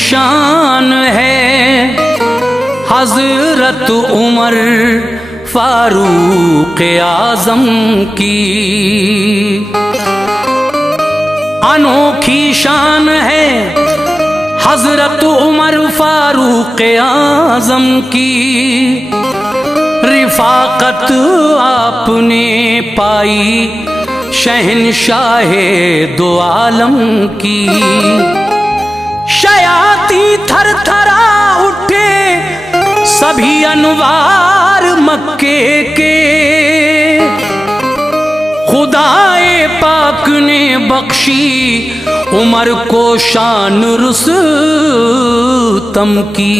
शान है हजरत उमर फारूक आजम की। अनोखी शान है हजरत उमर फारूक आजम की। रिफाकत आपने पाई शहनशाहे दो आलम की। शयाती थर थरा उठे सभी अनवार मक्के के। खुदाए पाक ने बख्शी उमर को शान रुस्तम की।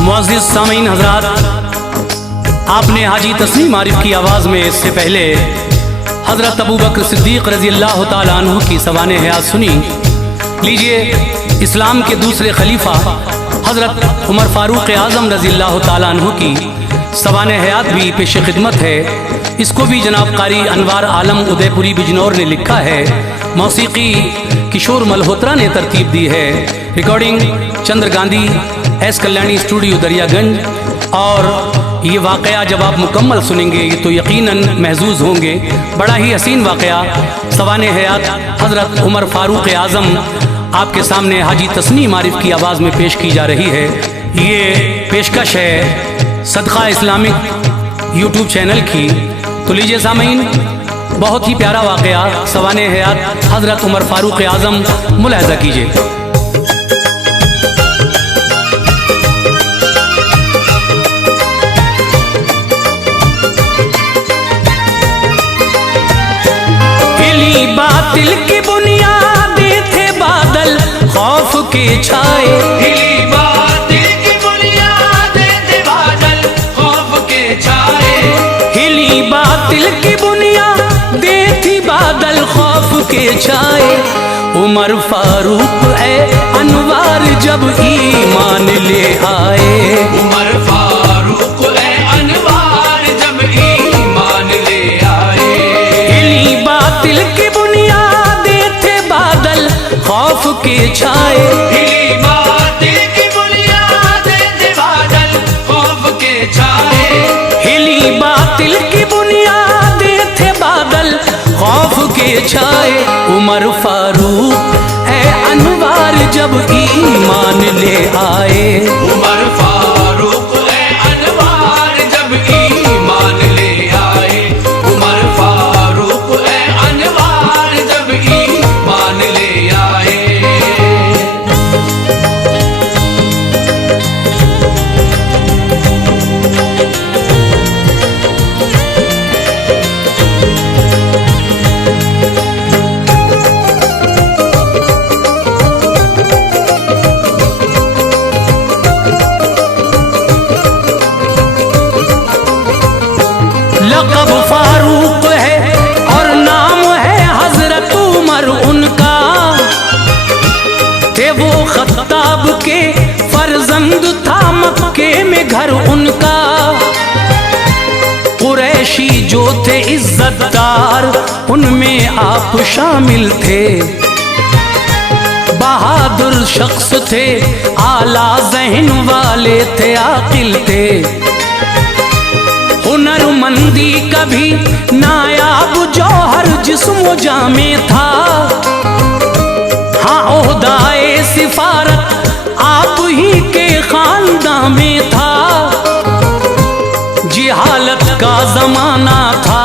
मुअज़्ज़िज़ सामीन हज़रात, आपने हाजी तस्लीम आरिफ की आवाज़ में इससे पहले हज़रत अबू बकर सिद्दीक़ रज़ी अल्लाह ताला अन्हु की सवाने हयात सुनी। लीजिए, इस्लाम के दूसरे खलीफा हज़रत उमर फ़ारूक आज़म रज़ी अल्लाह ताला अन्हु की सवाने हयात भी पेश खिदमत है। इसको भी जनाब कारी अनवार आलम उदयपुरी बिजनौर ने लिखा है। मौसीकी किशोर मल्होत्रा ने तरतीब दी है। रिकॉर्डिंग चंद्र गांधी एस कल्याणी स्टूडियो दरियागंज। और ये वाक़या जब आप मुकम्मल सुनेंगे तो यकीनन महजूज होंगे। बड़ा ही हसीन वाक़या सवाने हयात हज़रत उमर फ़ारूक आज़म आपके सामने हाजी तस्नीम आरिफ की आवाज़ में पेश की जा रही है। ये पेशकश है सदका इस्लामिक यूट्यूब चैनल की। तो लीजिए सामीन, बहुत ही प्यारा वाक़या सवाने हयात हज़रत उमर फ़ारूक आज़म मुलाहिज़ा कीजिए। बातिल की बुनियादें थे बादल खौफ के छाए। हिली बातिल की बुनियादें थे बादल खौफ के छाए। हिली बातिल की बुनियादें थी बादल खौफ के छाए। उमर फारूक है अनवार जब ईमान ले आए। उमर फारूक है अनवार जब ईमान ले आए। हिली बातिल की खौफ के छाए। हिली बातिल की बुनियादें थे बादल खौफ के छाए। हिली बातिल की बुनियादें थे बादल खौफ के छाए। उमर फारूक है अनवार जब ईमान ले आए। उमर फारूक है अनवार जब ईमान ले आए। उमर फारूक है अनवार जब ईमान ले आए। लक़ब फारूक है और नाम है हजरत उमर उनका। थे वो खत्ताब के फर्जंद था मक्के में घर उनका। कुरैशी जो थे इज्जतदार उनमें आप शामिल थे। बहादुर शख्स थे आला ज़हन वाले थे आकिल थे। हुनरमंदी कभी नायाब जौहर जिस्म जामे था। हाँ, ओहदाए सिफारत आप ही के खानदान में था। जिहालत का जमाना था,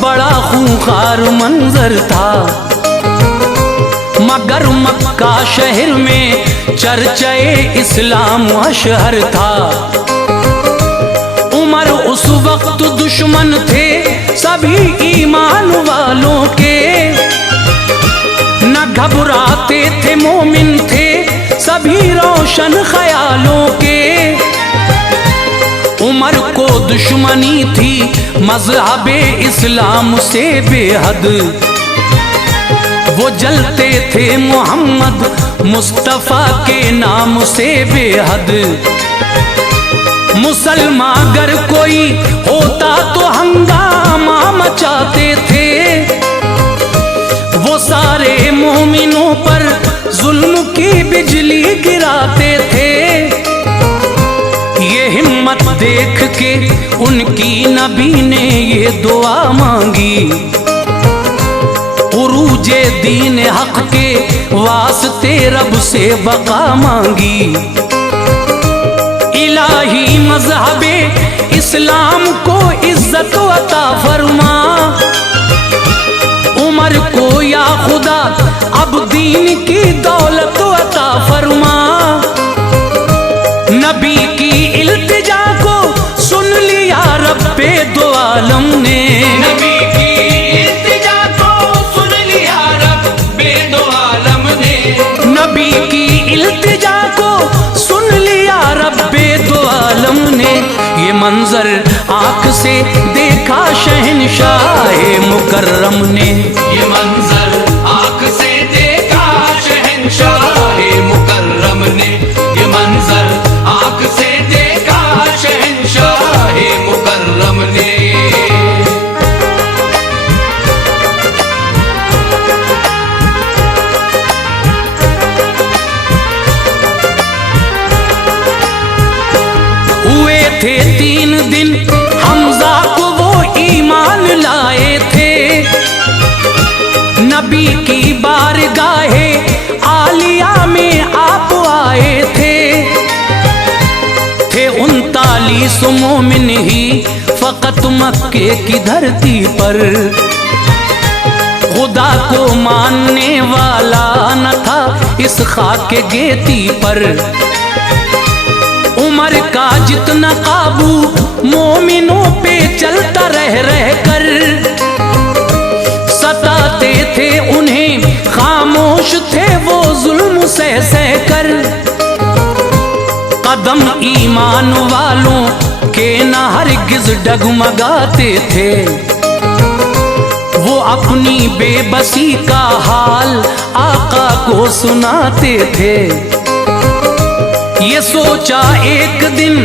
बड़ा खूंखार मंजर था। मगर मक्का शहर में चर्चाए इस्लाम अशहर था। उमर उस वक्त दुश्मन थे सभी ईमान वालों के। न घबराते थे मोमिन थे सभी रोशन ख्यालों के। उमर को दुश्मनी थी मज़हबे इस्लाम से बेहद। वो जलते थे मोहम्मद मुस्तफ़ा के नाम से बेहद। मुसलमान अगर कोई होता तो हंगामा मचाते थे, वो सारे मोमिनों पर जुल्म की बिजली गिराते थे। ये हिम्मत देख के उनकी नबी ने ये दुआ मांगी, उरूजे दीन हक के वास्ते रब से बका मांगी। इलाही मज़हबे इस्लाम को इज्जत अता फरमा, उमर को या खुदा अब दीन की दौलत अता फरमा। नबी की इल्तिजा को सुन लिया रब्बे दो आलम ने, नबी की इल्तिजा को सुन लिया रब्बे दो आलम ने, नबी की इल्तिजा को सुन लिया रब्बे दो आलम ने। ये मंजर आंख से देखा शहंशाह मुकर्रम ने, ये मंजर आंख से देखा शहंशाह मुकर्रम ने, ये मंजर आंख से देखा शहंशाह मुकर्रम ने। हुए थे 3 दिन हमजा को वो ईमान लाए थे, नबी की बारगाहे आलिया में आप आए थे। 39 मोमिन ही फकत मक्के की धरती पर, खुदा को मानने वाला न था इस खाके गेती पर। उमर का जितना काबू मोमिनों पे चलता रह कर, सताते थे उन्हें खामोश थे वो जुल्म सह कर। कदम ईमान वालों के न हरगिज डगमगाते थे, वो अपनी बेबसी का हाल आका को सुनाते थे। ये सोचा एक दिन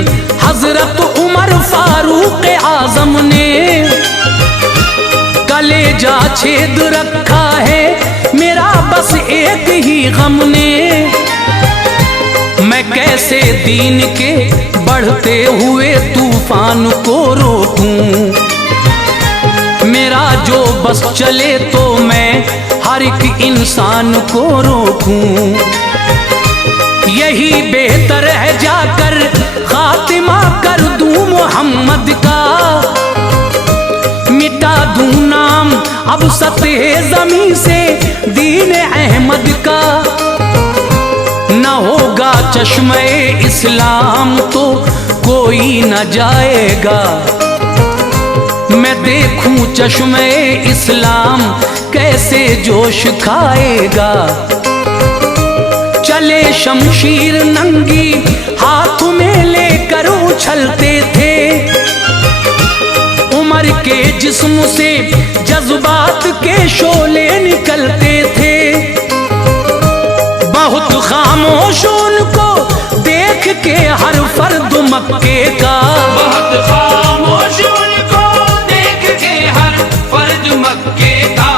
हजरत उमर फारूक आजम ने, कलेजा छेद रखा है मेरा बस एक ही गम ने। मैं कैसे दीन के बढ़ते हुए तूफान को रोकूं, मेरा जो बस चले तो मैं हर एक इंसान को रोकूं। यही बेहतर है जाकर खातिमा कर दूं मोहम्मद का, मिटा दूं नाम अब सतह ज़मीं से दीन अहमद का। न होगा चश्मे इस्लाम तो कोई न जाएगा, मैं देखूं चश्मे इस्लाम कैसे जोश खाएगा। चले शमशीर नंगी हाथ में लेकर उछलते थे, उमर के जिस्म से जज्बात के शोले निकलते थे। बहुत खामोश उनको देख के हर फर्द मक्के का, बहुत खामोश उनको देख के हर फर्द मक्के का,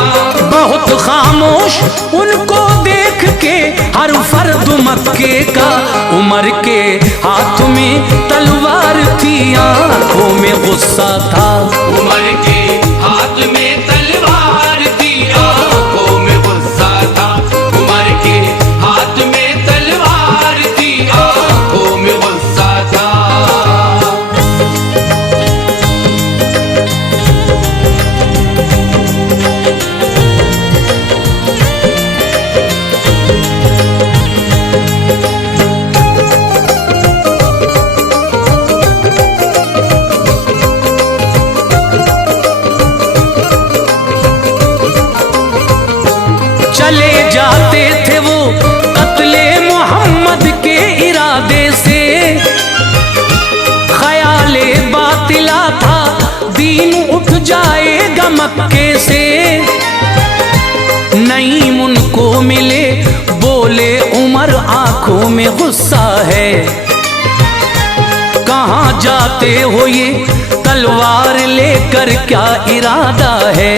बहुत खामोश उनको देख के हर फर्द मक्के का। उमर के हाथ में तलवार थी आंखों में गुस्सा था, उमर के हाथ में तलवार थी आंखों में गुस्सा था, उमर के हाथ में तलवार थी आंखों में गुस्सा था। चले जाते थे वो कत्ले मोहम्मद के इरादे से, ख्याले बातिला था दीन उठ जाएगा मक्के से। नईम उनको मिले बोले उमर आंखों में गुस्सा है, कहाँ जाते हो ये तलवार लेकर, क्या इरादा है?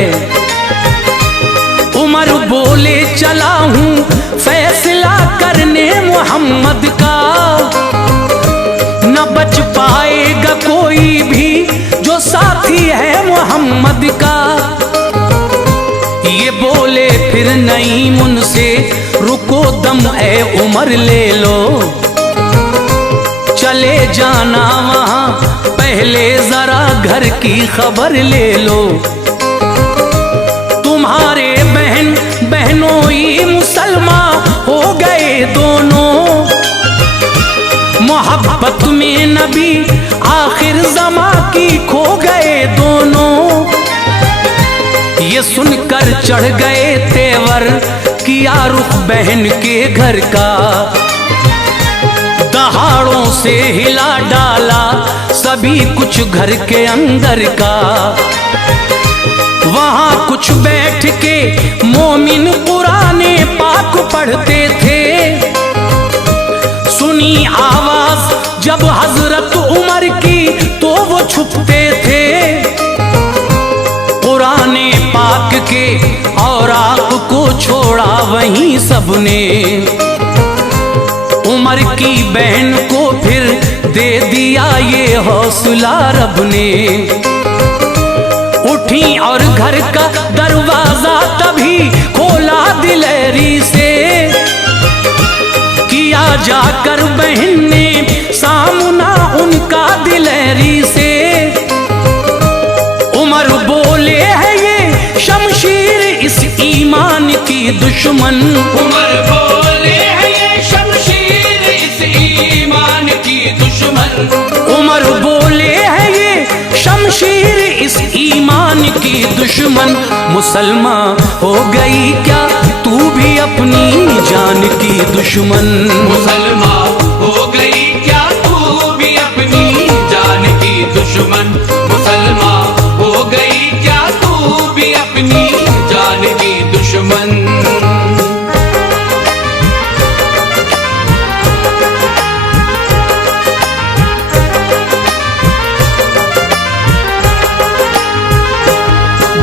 उमर बोले चला हूँ फैसला करने मोहम्मद का, न बच पाएगा कोई भी जो साथी है मोहम्मद का। ये बोले फिर नहीं मुनसे, रुको दम ए उमर ले लो, चले जाना वहां पहले जरा घर की खबर ले लो। तुम्हारे बहन बहनोई मुसलमान हो गए दोनों, मोहब्बत में नबी आखिर ज़मा की खो गए दोनों। ये सुनकर चढ़ गए तेवर, किया रुख बहन के घर का, दहाड़ों से हिला डाला सभी कुछ घर के अंदर का। वहां कुछ बैठ के मोमिन कुराने पाक पढ़ते थे, सुनी आवाज जब हजरत उमर की तो वो छुपते थे। कुराने पाक के औराक को छोड़ा वहीं सबने, उमर की बहन को फिर दे दिया ये हौसला रब ने। उठी और घर का दरवाजा तभी खोला दिलेरी से, किया जाकर बहन ने सामना उनका दिलेरी से। उमर बोले है ये शमशीर इस ईमान की दुश्मन, उमर बोले है ये शमशीर इस ईमान की दुश्मन। उमर बोले है ये शमशीर इस ईमान की दुश्मन। मुसलमान हो गई क्या तू भी अपनी जान की दुश्मन? मुसलमान हो गई क्या तू भी अपनी जान की दुश्मन? मुसलमान हो गई क्या तू भी अपनी जान की दुश्मन?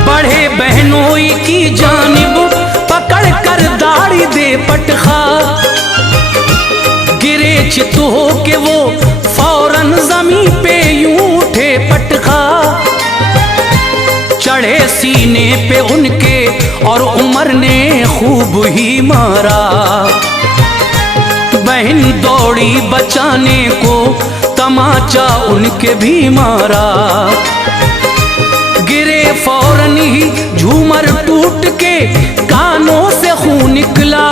बढ़े बहनोई की जानिब पकड़ कर दाढ़ी दे पटखा, गिरे चित हो के वो फौरन जमी पे यूं उठे पटखा। चढ़े सीने पे उनके और उमर ने खूब ही मारा, बहन दौड़ी बचाने को तमाचा उनके भी मारा। गिरे फौरन ही झूमर टूट के कानों से खून निकला,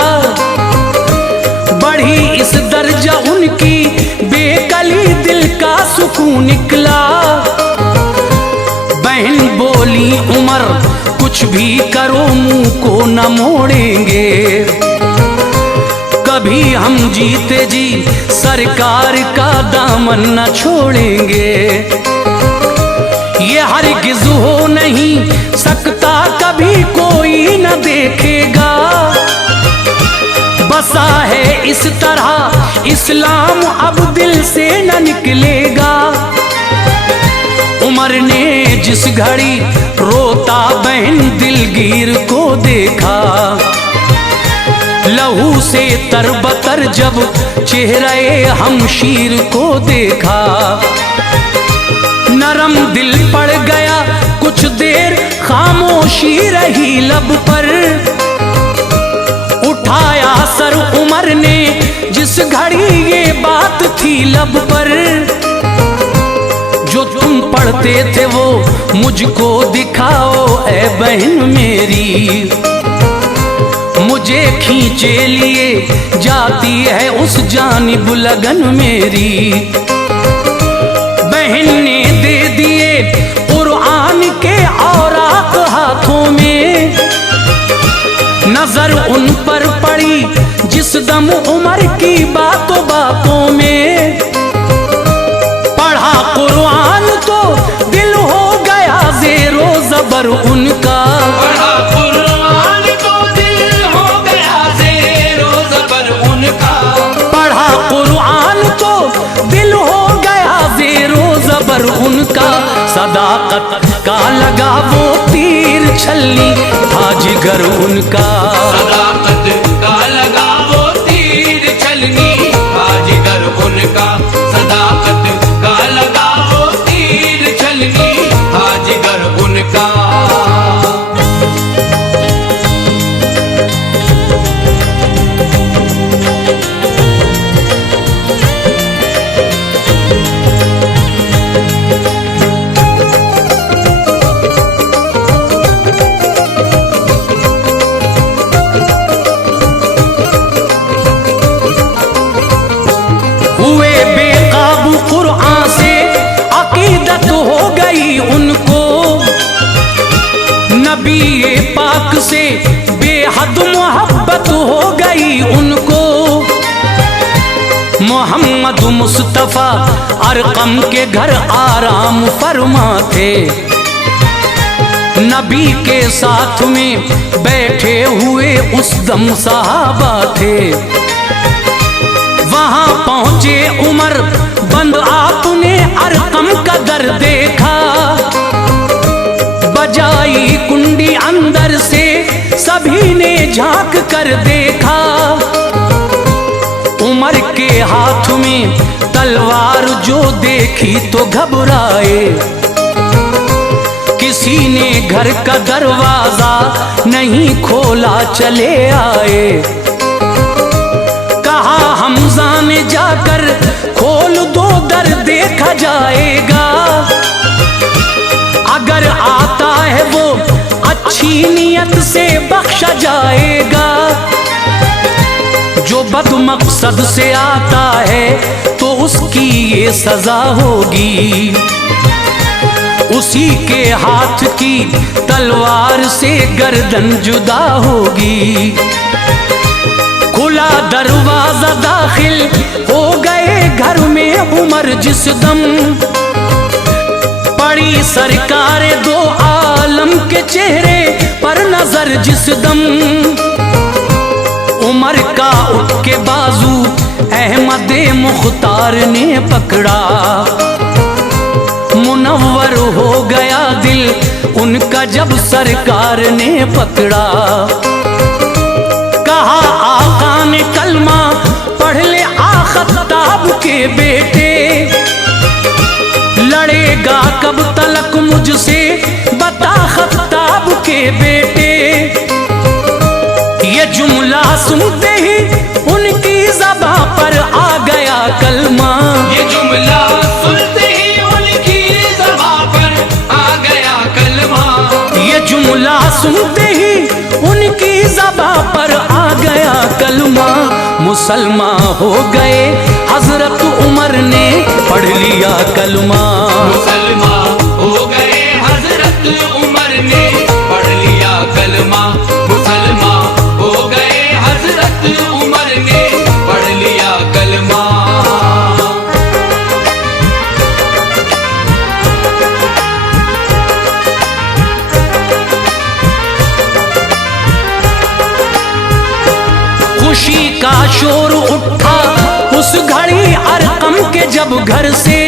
बढ़ी इस दर्जा उनकी बेकली दिल का सुकून निकला। बहन बोली उमर कुछ भी करो मुंह को न मोड़ेंगे, कभी हम जीते जी सरकार का दामन न छोड़ेंगे। ये हरगिज़ हो नहीं सकता कभी कोई न देखेगा, बसा है इस तरह इस्लाम अब दिल से न निकलेगा। उमर ने जिस घड़ी रोता बहन दिलगीर को देखा, लहू से तरबतर जब चेहरे हमशीर को देखा। नरम दिल पड़ गया कुछ देर खामोशी रही लब पर, उठाया सर उमर ने जिस घड़ी ये बात थी लब पर। जो तुम पढ़ते थे वो मुझको दिखाओ ए बहन मेरी, मुझे खींचे लिए जाती है उस जानिब लगन मेरी। बहन ने दे दिए कुरान के औराक हाथों में, नजर उन पर पड़ी जिस दम उमर की बातों बातों में। पढ़ा कुरान तो दिल हो गया ज़ेरो ज़बर उनका, पढ़ा कुरान तो दिल हो गया ज़ेरो ज़बर उनका। पढ़ा कुरान तो दिल हो गया ज़ेरो सदाकत का लगा वो तीर छलनी था जिगर उनका। सदाकत का लगा वो तीर छलनी था जिगर उनका। सदाकत का लगा वो तीर छलनी था जिगर उनका। हुए बेकाबू कुरआन से अकीदत हो गई उनको, नबी पाक से बेहद मोहब्बत हो गई उनको। मोहम्मद मुस्तफा अरकम के घर आराम फरमा थे, नबी के साथ में बैठे हुए उस दम सहाबा थे। वहां पहुंचे उमर, बंद आपने अरकम का दर देखा। बजाई कुंडी अंदर से सभी ने झांक कर देखा। उमर के हाथ में तलवार जो देखी तो घबराए। किसी ने घर का दरवाजा नहीं खोला, चले आए। कहा हमजा ने जाकर खोल दो दर, देखा जाएगा। अगर आता है वो अच्छी नियत से बख्शा जाएगा। जो बदमकसद से आता है तो उसकी ये सजा होगी। उसी के हाथ की तलवार से गर्दन जुदा होगी। खुला दरवाजा, दाखिल हो गए घर में उमर जिस दम। पड़ी सरकार दो आलम के चेहरे पर नजर जिस दम। उमर का उठ के बाजू अहमद मुख्तार ने पकड़ा। मुनव्वर हो गया दिल उनका जब सरकार ने पकड़ा। कहा आका ने कलमा पढ़ ले आखताब के बेटे। लड़ेगा कब तलक मुझसे बता खताब के बेटे। ये जुमला सुनते ही उनकी ज़बां पर आ गया कलमा। ये जुमला सुनते ही उनकी ज़बां पर आ गया कलमा। ये जुमला सुनते ही उनकी ज़बां पर आ गया कलमा। मुसलमान हो गए हजरत उमर ने पढ़ लिया कलमा। मुसलमान हो गए हजरत उमर ने पढ़ लिया कलमा। मुसलमान हो गए हजरत उमर ने पढ़ लिया कलमा। खुशी का शोर उठा उस घड़ी अरकम के जब घर से।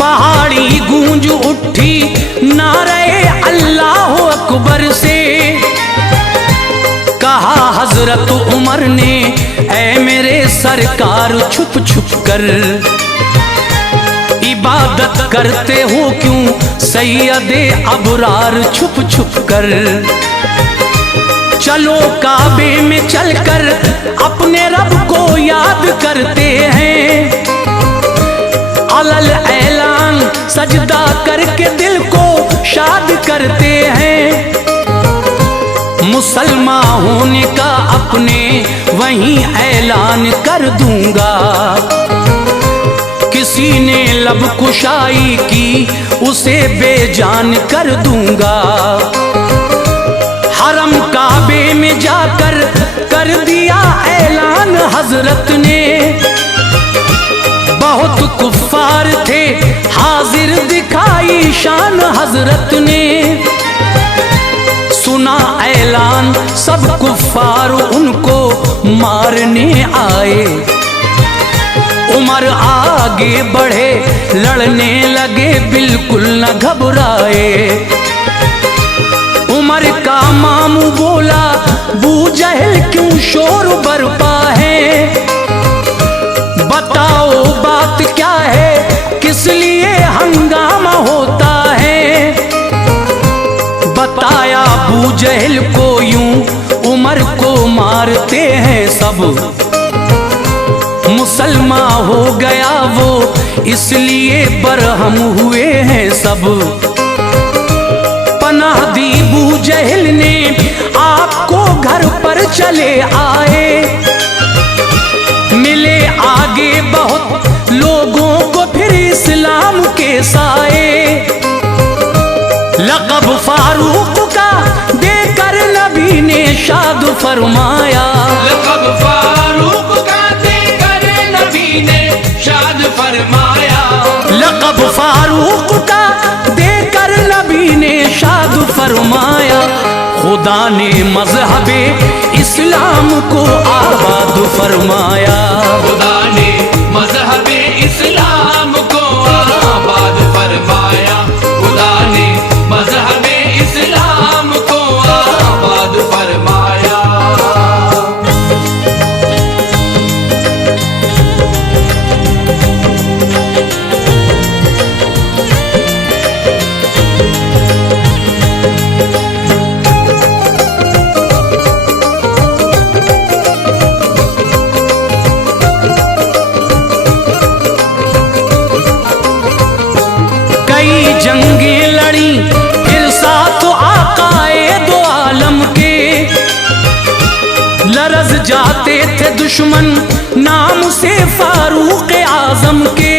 पहाड़ी गूंज उठी नारे अल्लाह अकबर से। कहा हजरत उमर ने ऐ मेरे सरकार छुप छुप कर इबादत करते हो क्यों सैयदे अबरार छुप छुप कर। चलो काबे में चलकर अपने रब को याद करते हैं। अलल ऐलान सजदा करके दिल को शाद करते हैं। मुसलमान होने का अपने वहीं ऐलान कर दूंगा। किसी ने लब कुशाई की उसे बेजान कर दूंगा। हरम काबे में जाकर कर दिया ऐलान हजरत ने। बहुत कुफ्फार थे हाजिर दिखाई शान हजरत ने। सुना ऐलान सब कुफ्फार उनको मारने आए। उमर आगे बढ़े, लड़ने लगे, बिल्कुल न घबराए। उमर का मामू बोला, बू जहल क्यों शोर बरपा है? बताओ बात क्या है, किस लिए हंगामा होता है? बताया बू जहल को यूं, उमर को मारते हैं सब। मुसलमान हो गया वो, इसलिए बरहम हुए हैं सब। पनाह दी बू जहल ने, आपको घर पर चले आए। मिले आगे बहुत लोगों को फिर इस्लाम के साए। लक़ब फारूक का देकर नबी ने शाद फरमाया। लक़ब फारूक का देकर नबी ने शाद फरमाया। लक़ब फारूक का देकर नबी ने शाद फरमाया। खुदा ने मज़हबे इस्लाम को आबाद फरमाया। खुदा ने मज़हबे इस्लाम को आबाद फरमाया। खुदा ने मज़हबे इस्लाम को आबाद फरमाया। कई जंगें लड़ी फिर साथ आकाए दो आलम के। लरज जाते थे दुश्मन नाम से फारूक आजम के।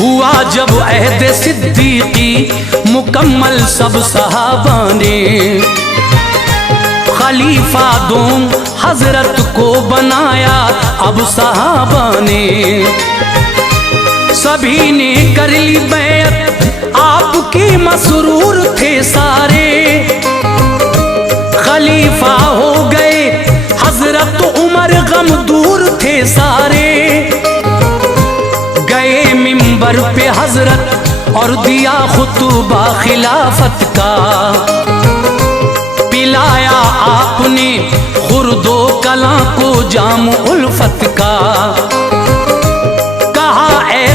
हुआ जब अहद सिद्दीकी मुकम्मल, सब सहाबा ने खलीफा दो हजरत को बनाया। अब सहाबा ने सभी ने कर ली बैत, आपकी मसरूर थे सारे। खलीफा हो गए हजरत उमर, गम दूर थे सारे। गए मिंबर पे हजरत और दिया खुतबा खिलाफत का। पिलाया आपने खुर्दो कला को जाम उल्फत का।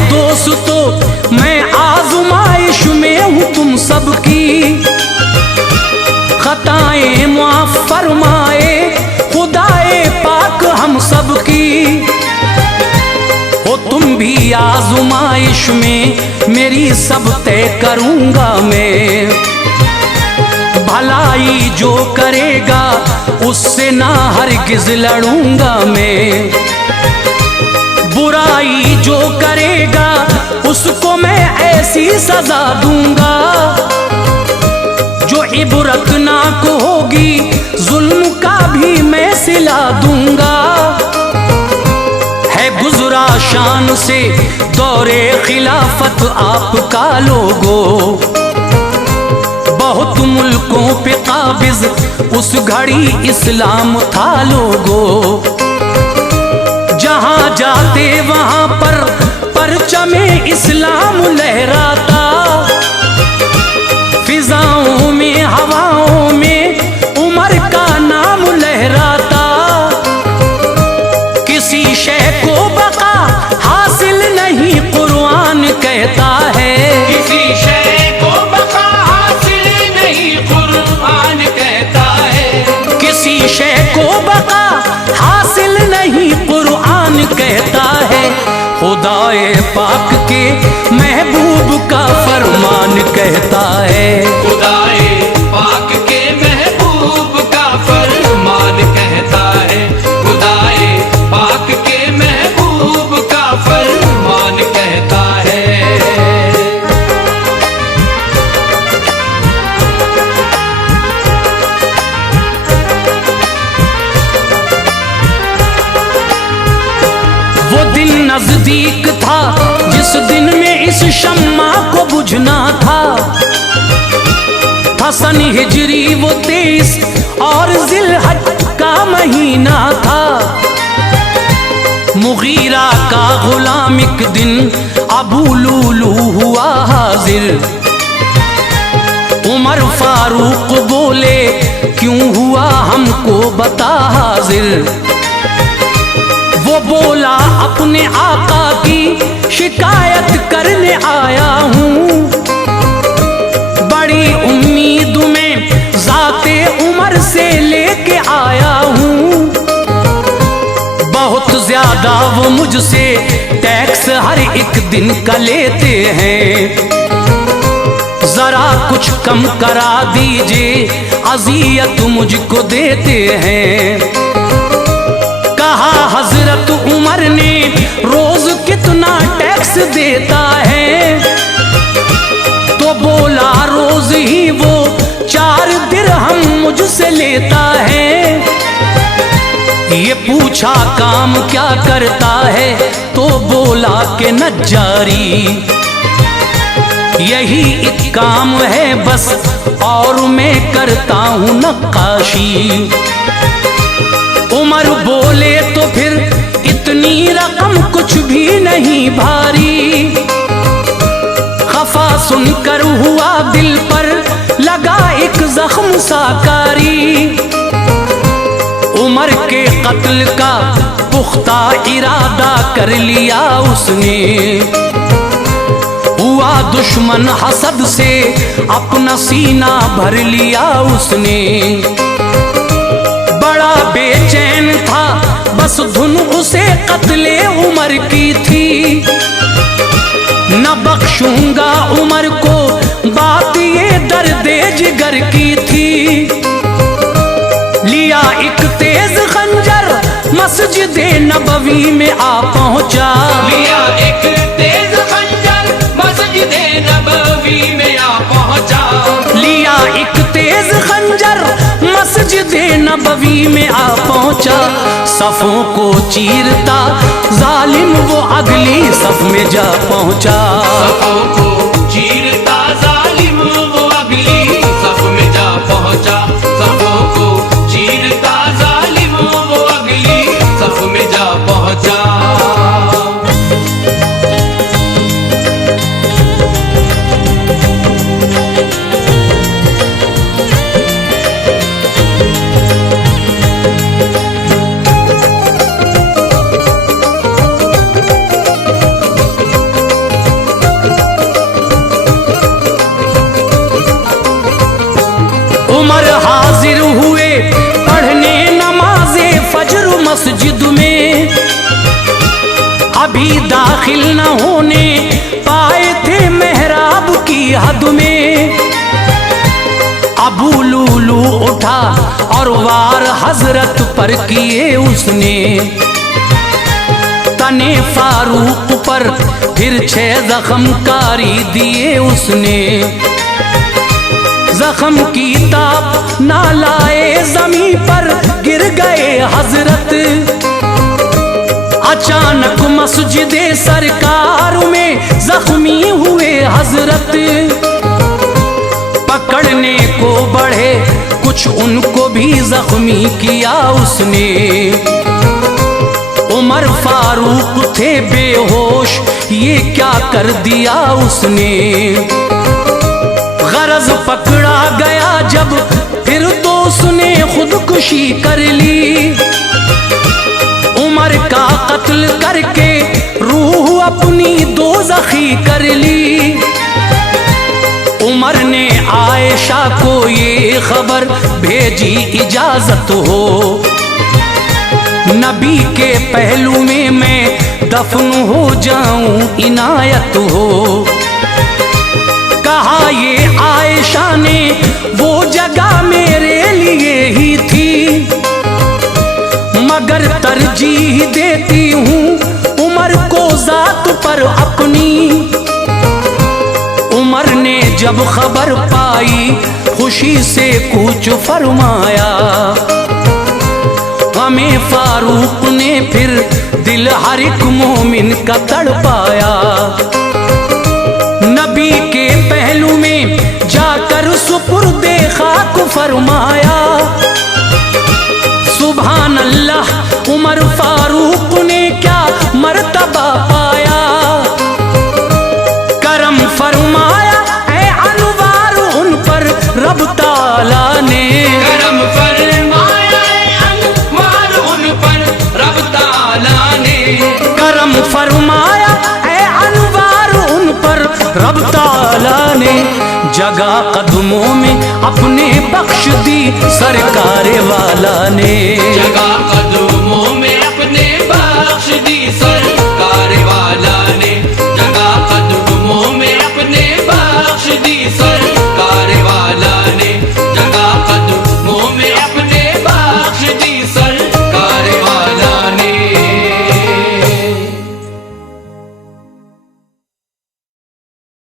दोस्तों मैं आज़माइश में हूँ तुम सबकी। खताएं माफ फरमाए खुदाए पाक हम सबकी। हो तुम भी आज़माइश में, मेरी सब तय करूँगा मैं। भलाई जो करेगा उससे ना हरगिज़ लड़ूंगा मैं। बुराई जो करेगा उसको मैं ऐसी सजा दूंगा जो इबरतनाक होगी। जुल्म का भी मैं सिला दूंगा। है गुजरा शान से दौरे खिलाफत आपका लोगों। बहुत मुल्कों पे काबिज उस घड़ी इस्लाम था लोगों। जहाँ जाते वहाँ पर परचमे इस्लाम लहराता। फिजाओं में हवाओं में उमर का नाम लहराता। किसी शय को बका हासिल नहीं कुरान कहता है। किसी शय को बका हासिल नहीं कुरान कहता है। किसी शय को बका हासिल नहीं कुरान कहता है। खुदाए पाक के महबूब का फरमान कहता है। खुदाए पाक के महबूब का फरमान कहता है। खुदाए पाक के महबूब का फरमान कहता है। वो दिन नजदीक था जिस दिन में इस शम्मा को बुझना था। सन हिजरी वो 23 और जिलहज का महीना था। मुगीरा का गुलाम एक दिन अबू लूलू हुआ हाजिर। उमर फारूक बोले क्यों हुआ हमको बता हाजिर। वो बोला अपने आका की शिकायत करने आया हूँ। बड़ी उम्मीद में ज़ाते उमर से लेके आया हूँ। बहुत ज्यादा वो मुझसे टैक्स हर एक दिन का लेते हैं। जरा कुछ कम करा दीजिए, अजियत मुझको देते हैं। कहा हजरत उमर ने रोज कितना टैक्स देता है। तो बोला रोज ही वो 4 दिरहम मुझसे लेता है। ये पूछा काम क्या करता है, तो बोला कि नज्जारी। यही एक काम है बस, और मैं करता हूँ नक्काशी। उमर बोले तो फिर इतनी रकम कुछ भी नहीं भारी। खफा सुनकर हुआ दिल पर लगा एक जख्म साकारी। उमर के कत्ल का पुख्ता इरादा कर लिया उसने। हुआ दुश्मन हसद से अपना सीना भर लिया उसने। बड़ा बेचैन था बस धुन उसे कत्ले उमर की थी। न बख्शूंगा उमर को बात ये दर्दे जिगर की थी। लिया एक तेज खंजर मस्जिदे नबवी में आ पहुंचा। लिया एक तेज खंजर मस्जिदे नबवी में आ पहुंचा। लिया एक तेज खंजर मस्जिदे नबवी में आ पहुंचा। सफों को चीरता जालिम वो अगली सफ में जा पहुंचा। सफों को चीरता जालिम वो अगली सफ में जा पहुंचा। सफों को चीरता जालिम वो अगली सफ में जा पहुंचा। उमर हाजिर हुए पढ़ने नमाज़े फजर मस्जिद में। अभी दाखिल न होने पाए थे मेहराब की हद में। अबू लूलू उठा और वार हजरत पर किए उसने। तने फारूक पर फिर 6 जख्म कारी दिए उसने। जख्म की ताप ना लाए जमीन पर गिर गए हजरत। अचानक मस्जिदे सरकार में जख्मी हुए हजरत। पकड़ने को बढ़े कुछ उनको भी जख्मी किया उसने। उमर फारूक थे बेहोश, ये क्या कर दिया उसने। गरज पकड़ा गया जब फिर तो उसने खुदकुशी कर ली। उमर का कत्ल करके रूह अपनी दोज़खी कर ली। उमर ने आयशा को ये खबर भेजी इजाजत हो। नबी के पहलू में मैं दफन हो जाऊं इनायत हो। कहा ये आयशा ने वो जगह मेरे लिए ही थी। मगर तरजीह देती हूँ उमर को जात पर अपनी। उमर ने जब खबर पाई खुशी से कूच फरमाया। हमें फारूक ने फिर दिल हर एक मोमिन का तड़पाया। नबी के पहलू में जाकर सुपुर्दे खाक फरमाया। सुभान अल्लाह, उमर फारूक ने क्या रब ताला ने जगह कदमों में अपने बख्श दी सरकार वाला ने। जगह कदमों में अपने बख्श दी सरकार वाला ने।